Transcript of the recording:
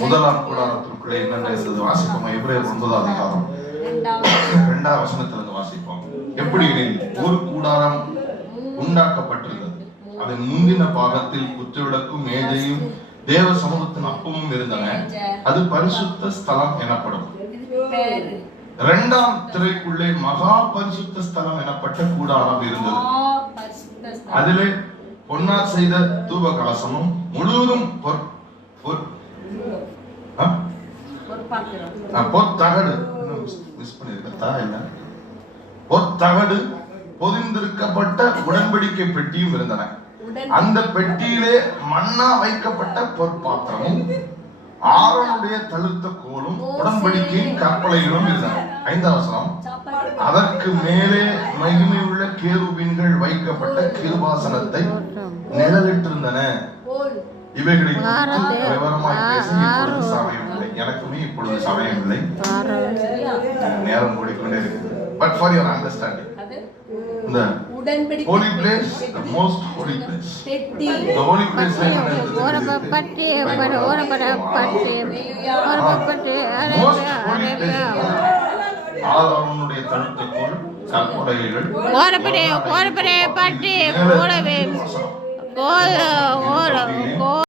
முதலாம் கூடாரத்திற்குள்ளே என்னென்ன இருந்தது வாசிப்போம். எபிரேயர் 9ஆம் அதிகாரம் 2ஆம் வசனத்திலிருந்து வாசிப்போம். எப்படி ஒரு கூடாரம் உண்டாக்கப்பட்டிருந்தது. அதன் முந்தின பாகத்தில் குத்துவிளக்கும் மேஜையும் தேவ சமூகத்தின் அப்பமும் இருந்தன. அது பரிசுத்த ஸ்தலம் எனப்படும். 2ஆம் திரைக்குள்ளே மகா பரிசுத்த ஸ்தலம் எனப்பட்ட கூடாரம் இருந்தது. அதிலே பொன்னால் செய்த தூப கலசமும் முழுவதும் பொத்தகடு பொதிந்திருக்கப்பட்ட உடன்படிக்கை பெட்டியும் இருந்தன. அந்த பெட்டியிலே மன்னா வைக்கப்பட்ட பொற்பாத்திரமும் ஆரோனுடைய தழுத்த கோலும் உடன்படிக்கையின் கற்பலைகளும் இருந்தன. 5ஆம் வசனம். அதற்கு மேலே மகிமை உள்ள கேருபீன்கள் வைக்கப்பட்ட கிருபாசனத்தை நிழலிட்டிருந்தன. இவைகளை விவரமாய் பேச இப்பொழுது சமயம் இல்லை. எனக்குமே இப்பொழுது சமயம் இல்லை, நேரம் கூடிக்கொண்டே இருக்கு. But for your understanding, the holy place, the most holy place, the holy place ஆரோனுடைய தழுத்தக்கோல் கற்பலைகள்